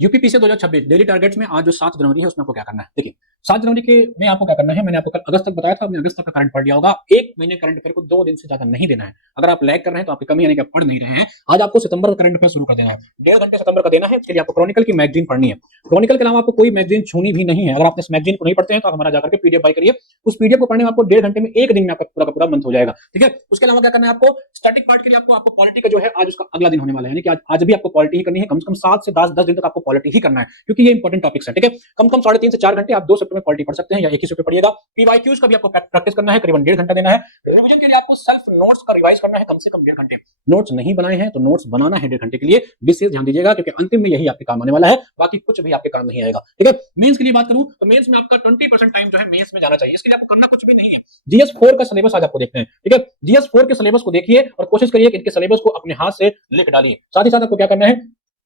UPPC 2026 daily targets में आज जो 7 जनवरी है उसमें आपको क्या करना है। देखिए 7 जनवरी के में आपको क्या करना है, मैंने आपको कल अगस्त तक बताया था, आपने अगस्त तक का करंट पढ़ लिया होगा। एक महीने करंट अफेयर को 2 दिन से ज्यादा नहीं देना है। अगर आप लैग कर रहे हैं तो आपकी कमी यानी कि आप पढ़ नहीं रहे हैं। आज आपको सितंबर का करंट अफेयर शुरू कर देना है, 1.5 घंटे सितंबर का देना है। इसके लिए आपको क्रॉनिकल की मैगजीन पढ़नी है। क्रॉनिकल के अलावा आपको कोई मैगजीन छूनी भी नहीं है। अगर आप इस मैगजीन को नहीं पढ़ते हैं तो आप हमारा जाकर के पीडीएफ बाय करिए। उस पीडीएफ को पढ़ने में आपको 1.5 घंटे में, एक दिन में आपका पूरा का पूरा मंथ हो जाएगा। ठीक है, उसके अलावा क्या करना है आपको, स्टैटिक पार्ट के लिए आपको पॉलिटी का जो है आज उसका अगला दिन होने वाला है, यानी कि आज भी आपको पॉलिटी ही करनी है। कम से कम 7 से 10 दिन तक आपको पॉलिटी ही करना है, क्योंकि ये इंपॉर्टेंट टॉपिक्स है। ठीक है, कम 3.5 से 4 घंटे आप 2 शिफ्ट में पॉलिटी पढ़ सकते हैं या एक ही शिफ्ट में पढ़िएगा। पीवाईक्यूज का भी आपको प्रैक्टिस करना है, करीबन 1.5 घंटा देना है। रिवीजन के लिए आपको सेल्फ नोट्स का रिवाइज करना है कम से कम 1.5 घंटे। नोट्स नहीं बनाए हैं तो नोट्स बनाना है 1.5 घंटे के लिए, विशेष ध्यान दीजिएगा, क्योंकि अंतिम में यही आपके काम आने वाला है, बाकी कुछ भी आपके काम नहीं आएगा। ठीक है, मेंस के लिए बात करूं तो मेंस में आपका 20% टाइम जो है मेंस में जाना चाहिए। इसके लिए आपको करना कुछ भी नहीं है। जीएस 4 का सिलेबस आज आपको देखते हैं। ठीक है, जीएस 4 के सिलेबस को देखिए और कोशिश करिए कि इनके सिलेबस को अपने हाथ से लिख डालिए। साथ ही साथ आपको क्या करना है,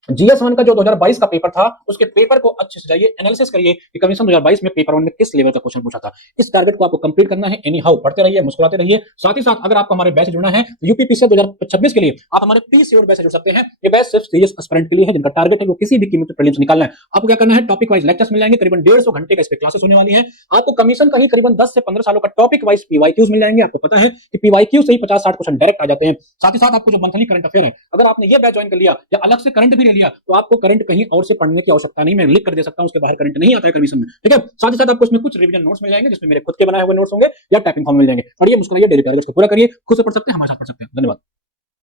जीएस 1 का जो 2022 का पेपर था उसके पेपर को अच्छे से जाइए, एनालिसिस करिए कि कमीशन 2022 में पेपर 1 में किस लेवल का क्वेश्चन पूछा था। इस टारगेट को आपको कंप्लीट करना है। एनी हाउ पढ़ते रहिए, मुस्कुराते रहिए। साथ ही साथ अगर आपको हमारे बैच से जुड़ना है तो यूपीपीसी 2026 के लिए आप हमारे प्री श्योर बैच से जुड़ सकते हैं। ये बैच सिर्फ सीरियस एस्पिरेंट के लिए है, जिनका टारगेट है वो किसी भी कीमत पर प्रीलिम्स निकालना है। आपको क्या करना है, टॉपिक वाइज लेक्चर्स मिल जाएंगे, करीबन 150 घंटे का इस पे क्लासेस होने वाली है। आपको कमीशन का ही करीबन 10 से 15 सालों का टॉपिक वाइज पीवाईक्यूज मिल जाएंगे। आपको पता है कि पीवाईक्यू से ही 50-60 क्वेश्चन डायरेक्ट आ जाते हैं। साथ ही साथ आपको जो मंथली करंट अफेयर है, अगर आपने ये बैच ज्वाइन कर लिया या अलग से करंट भी ले लिया तो आपको करंट कहीं और से पढ़ने की आवश्यकता नहीं, मैं लिख कर दे सकता हूं, उसके बाहर करंट नहीं आता है कमीशन में। ठीक है, साथ ही साथ आपको इसमें कुछ रिवीजन नोट्स मिल जाएंगे, जिसमें मेरे खुद के बनाए हुए नोट्स होंगे या टाइपिंग फॉर्म मिल जाएंगे। पढ़िए, मुस्कुराइए, डेली टारगेट्स को पूरा करिए। खुद से पढ़ सकते हैं, हमारे साथ पढ़ सकते हैं। धन्यवाद।